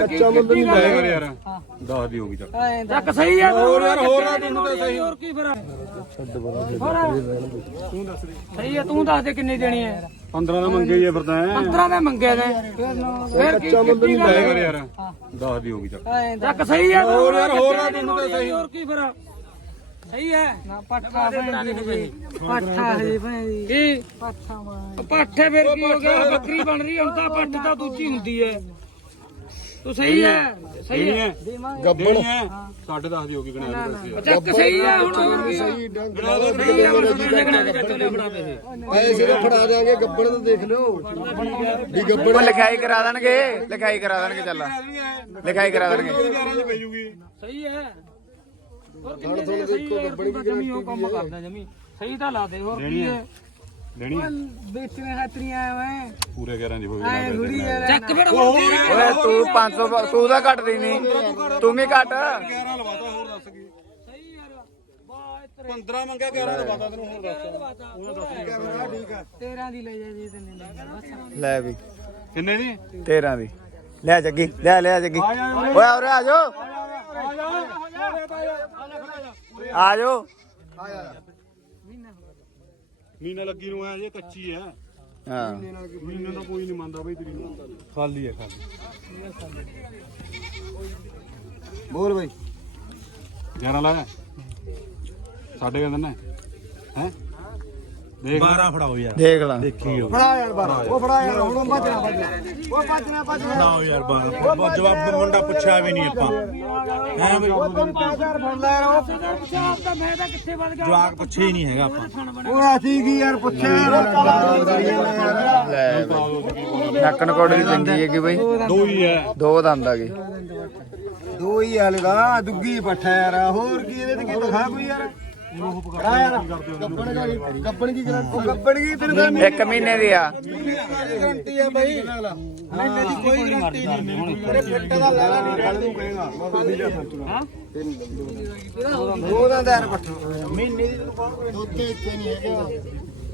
ਕੱਚਾ ਮੁੱਲ ਨਹੀਂ ਲਾਇਆ ਯਾਰ ਦੱਸ ਦਿਓ ਵੀ ਚੱਕ ਚੱਕ ਸਹੀ ਆ ਹੋਰ ਯਾਰ ਹੋਰ ਨਾ ਤੈਨੂੰ ਤਾਂ ਸਹੀ ਹੋਰ ਕੀ ਫਿਰ ਤੂੰ ਦੱਸ ਦੇ ਸਹੀ ਆ ਤੂੰ ਦੱਸ ਦੇ ਕਿੰਨੇ ਦੇਣੀ ਹੈ 15 ਦਾ ਮੰਗੇ ਜੇ ਫਿਰ ਤਾਂ 15 ਦਾ ਮੰਗੇ ਤੈਂ ਫਿਰ ਕੱਚਾ ਮੁੱਲ ਨਹੀਂ ਲਾਇਆ ਯਾਰ ਦੱਸ ਦਿਓ ਵੀ ਚੱਕ ਚੱਕ ਸਹੀ ਆ ਹੋਰ ਯਾਰ ਹੋਰ ਨਾ ਤੈਨੂੰ ਤਾਂ ਸਹੀ ਹੋਰ ਕੀ ਫਿਰ ਸਹੀ ਹੈ ਨਾ ਪੱਠਾ ਪੱਠਾ ਹੈ ਭਾਈ ਕੀ ਪੱਠਾ ਮਾ ਪੱਠੇ ਫਿਰ ਕੀ ਹੋ ਗਿਆ ਬੱਕਰੀ ਬਣ ਰਹੀ ਹੁਣ ਤਾਂ ਪੱਠ ਤਾਂ ਦੂਜੀ ਹੁੰਦੀ ਹੈ ਤੂੰ ਸਹੀ ਹੈ ਸਹੀ ਹੈ ਗੱਬਣ ਸਾਡੇ ਦੱਸ ਦਿਓ ਕੀ ਕਹਣਾ ਤੂੰ ਚੱਕ ਸਹੀ ਹੈ ਹੁਣ ਹੋਰ ਵੀ ਸਹੀ ਡੰਗ ਨਹੀਂ ਆ ਰਿਹਾ ਫੜਾ ਦੇਵੇ ਗੱਬਣ ਤਾਂ ਦੇਖ ਲਿਓ ਵੀ ਗੱਬਣ ਲਿਖਾਈ ਕਰਾ ਦੇਣਗੇ ਲਿਖਾਈ ਕਰਾ ਦੇਣਗੇ ਚੱਲ ਲਿਖਾਈ ਕਰਾ ਦੇਣਗੇ ਸਹੀ ਹੈ ਹੋਰ ਕਿੰਨੇ ਦੇਖੋ ਗੱਬਣ ਵੀ ਜਮੀ ਕੰਮ ਕਰਦਾ ਜਮੀ ਸਹੀ ਤਾਂ ਲਾਦੇ ਹੋਰ ਕੀ ਹੈ ਦੇਣੀ ਵੇਚਨੇ ਖਤਰੀ ਆਏ ਵੇ ਪੂਰੇ ਘਰਾਂ ਦੀ ਹੋਵੇ ਚੱਕ ਫੜ ਤੂੰ 500 ਤੂੰ ਦਾ ਘਟ ਦੇਣੀ ਤੂੰ ਵੀ ਘਟ 11 ਲਵਾਤਾ ਹੋਰ ਦੱਸ ਕੀ ਸਹੀ ਯਾਰ ਪੰਦਰਾ ਮੰਗਿਆ 11 ਦਾ ਬਤਾ ਤੈਨੂੰ ਹੋਰ ਦੱਸ ਕਿਹੜਾ ਠੀਕ ਹੈ 13 ਦੀ ਲੈ ਜਾ ਜੀ ਤੈਨੂੰ ਲੈ ਲੈ ਵੀ ਕਿੰਨੇ ਦੀ 13 ਦੀ ਲੈ ਜੱਗੀ ਲੈ ਲੈ ਜੱਗੀ ਓਏ ਆ ਆਜੋ ਆਜੋ ਆਜੋ ਮੀਨਾ ਲੱਗੀ ਨੂੰ ਐ ਜੇ ਕੱਚੀ ਐ ਹਾਂ ਮੀਨਾ ਦਾ ਕੋਈ ਨਹੀਂ ਮੰਨਦਾ ਬਈ ਤੇਰੀ ਖਾਲੀ ਐ ਖਾਲੀ ਬੋਲ ਬਈ ਜਾਣਾ ਲਾ ਸਾਡੇ ਕਹਿੰਦੇ ਨੇ ਹੈ ਦੇਖ 12 ਫੜਾਓ ਯਾਰ ਦੇਖ ਲਾ ਫੜਾ ਯਾਰ 12 ਉਹ ਫੜਾ ਯਾਰ ਹੁਣ ਭੱਜਣਾ ਭੱਜਣਾ ਉਹ ਭੱਜਣਾ ਭੱਜਣਾ ਯਾਰ 12 ਬਹੁਤ ਜਵਾਬ ਮੁੰਡਾ ਪੁੱਛਿਆ ਵੀ ਨਹੀਂ ਆਪਾਂ ਹੈ ਵੀ ਉਹ ਫੜਦਾ ਯਾਰ ਉਹ ਦਾ ਮੈਂ ਕਿੱਥੇ ਵੱਜ ਗਿਆ ਜਵਾਬ ਪੁੱਛੇ ਹੀ ਨਹੀਂ ਹੈਗਾ ਆਪਾਂ ਉਹ ਅਸੀਂ ਕੀ ਯਾਰ ਪੁੱਛਿਆ ਨੱਕ ਨਕੋੜ ਦੀ ਚੰਗੀ ਹੈ ਕਿ ਬਈ ਦੋ ਹੀ ਹੈ ਦੋ ਦੰਦ ਆ ਗਏ ਦੋ ਹੀ ਹਲਗਾ ਦੁੱਗੀ ਪੱਠਾ ਯਾਰ ਹੋਰ ਕੀ ਇਹਦੇ ਤੇ ਕੀ ਦਿਖਾ ਕੋਈ ਯਾਰ ਇੱਕ ਮਹੀਨੇ ਦੀ ਆ ਗਾਰੰਟੀ ਆ ਬਈ ਮਹੀਨੇ ਦੀ ਕੋਈ ਗਾਰੰਟੀ ਨਹੀਂ ਮਿਲਦੀ ਤੇਰੇ ਫਿੱਟ ਦਾ ਲੈਣਾ ਨਹੀਂ ਕੱਢ ਦੂੰਗਾ ਇਹਦਾ ਦੋ ਦਿਨ ਦਾ ਰੁਪਟ ਮਹੀਨੇ ਦੀ ਤੂੰ ਕੋਈ ਦੋ ਤੇ ਇੱਕ ਨਹੀਂ ਹੈਗਾ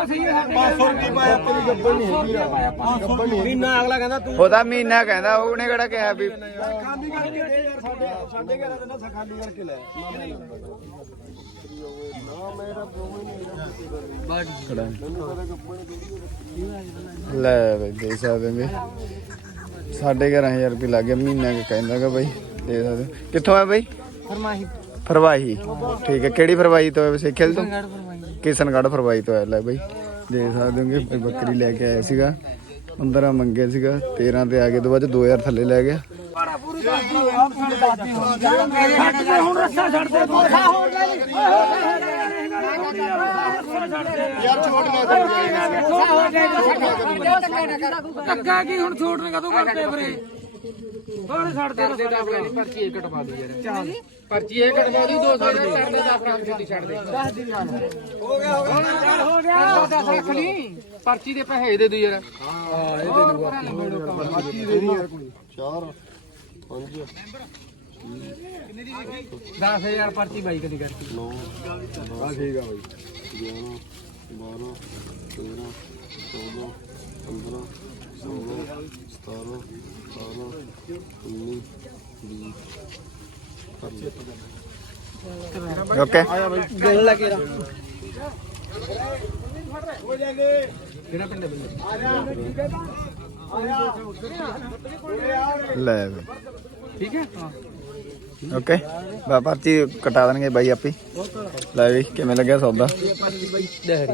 ਉਹਦਾ ਮਹੀਨਾ ਕਹਿੰਦਾ ਉਹਨੇ ਕਿਹੜਾ ਕਿਹਾ ਵੀ ਖਾਲੀ ਕਰਕੇ ਦੇ ਯਾਰ ਸਾਡੇ ਸਾਡੇ ਘਰ ਦੇ ਨਾ ਖਾਲੀ ਕਰਕੇ ਲੈ ਲੈ ਬਈ ਦੇ ਸਕਦੇ ਵੀ ਸਾਡੇ ਘਰਾਂ ਹਜ਼ਾਰ ਰੁਪਏ ਲੱਗੇ ਮਹੀਨਾ ਕਹਿੰਦਾਗਾ ਬਾਈ ਦੇ ਸਕਦੇ ਕਿੱਥੋਂ ਆ ਬਾਈ ਫਰਮਾਹੀ ਫਰਵਾਹੀ ਠੀਕ ਹੈ ਕਿਹੜੀ ਫਰਵਾਹੀ ਤੋਂ ਹੈ ਸਿੱਖਿਲ ਤੋਂ ਕਿਸਨਗੜ ਫਰਵਾਹੀ ਤੋਂ ਹੈ ਲੈ ਬਈ ਦੇ ਸਕਦੇਗੇ ਬੱਕਰੀ ਲੈ ਕੇ ਆਇਆ ਸੀਗਾ 15 ਮੰਗੇ ਸੀਗਾ 13 ਤੇ ਆ ਗਏ ਤੋਂ ਬਾਅਦ 2000 ਥੱਲੇ ਲੈ ਗਿਆ ਹੁਣ ਰਸਾ ਛੱਡ ਦੇ ਮੋਠਾ ਹੋ ਗਈ ਯਾਰ ਛੋਟ ਨਾ ਕਰ ਦੇ ਅੱਗਾ ਕੀ ਹੁਣ ਛੋਟ ਨੇ ਕਦੋਂ ਕਰਦੇ ਫਰੇ ਬਾਹਰ ਛੱਡ ਦੇ ਤਾਂ ਆਪਣੀ ਪਰਚੀ ਇਹ ਕਟਵਾ ਦੇ ਯਾਰ ਚੱਲ ਪਰਚੀ ਇਹ ਕਟਵਾ ਦੇ 200 ਦਾ ਕਰਨ ਦਾ ਆਪਣਾ ਛੱਡੀ ਛੱਡ ਦੇ 10 ਦਿਨ ਬਾਅਦ ਹੋ ਗਿਆ ਹੋ ਗਿਆ ਚੱਲ ਹੋ ਗਿਆ ਤੁਹਾਡਾ ਸਾਖ ਨਹੀਂ ਪਰਚੀ ਦੇ ਪੈਸੇ ਦੇ ਦੇ ਯਾਰ ਹਾਂ ਇਹ ਦੇ ਦੋ ਪਰਚੀ ਦੇ ਦੇ ਯਾਰ ਕੋਈ 4 10000 ਪਰਚੀ ਬਾਈ ਕਿੰਨੀ ਕਰਤੀ ਆ ਠੀਕ ਆ ਬਾਈ 11 12 13 14 15 ਸੋਲੋ ਸਤਾਰੋ ਸਤਾਰੋ ਉਨੀ ਵੀ ਓਕੇ ਗੱਲ ਲੱਗੇ ਰੱਖੋ ਫੜ ਰਹੇ ਹੋ ਜਾਗੇ ਕਿਹੜਾ ਪਿੰਡ ਲੈ ਠੀਕ ਹੈ ਓਕੇ ਬਾਪਾ ਜੀ ਕਟਾ ਦੇਣਗੇ ਬਾਈ ਆਪੀ ਲੈ ਵੀ ਕਿਵੇਂ ਲੱਗਿਆ ਸੌਦਾ